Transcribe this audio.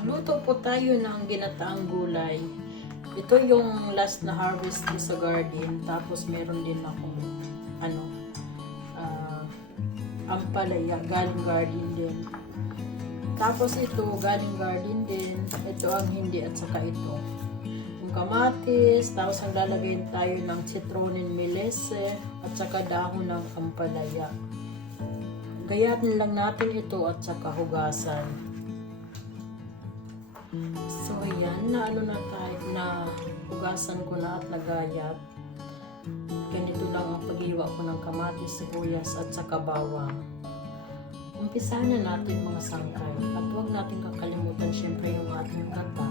Magluto po tayo ng ginataang gulay. Ito yung last na harvest ko sa garden. Tapos meron din akong ampalaya, galing garden din. Tapos ito, galing garden din. Ito ang hindi at saka ito. Yung kamatis, tapos ang lalagay tayo ng citronin melese at saka dahon ng ampalaya. Gayatin lang natin ito at saka hugasan. So ayan, na hugasan ko na at nagayat. Ganito lang ang paghiwa ko ng kamatis, sibuyas at saka bawang. Umpisahan na natin mga sangkay at huwag natin kakalimutan syempre yung ating gata.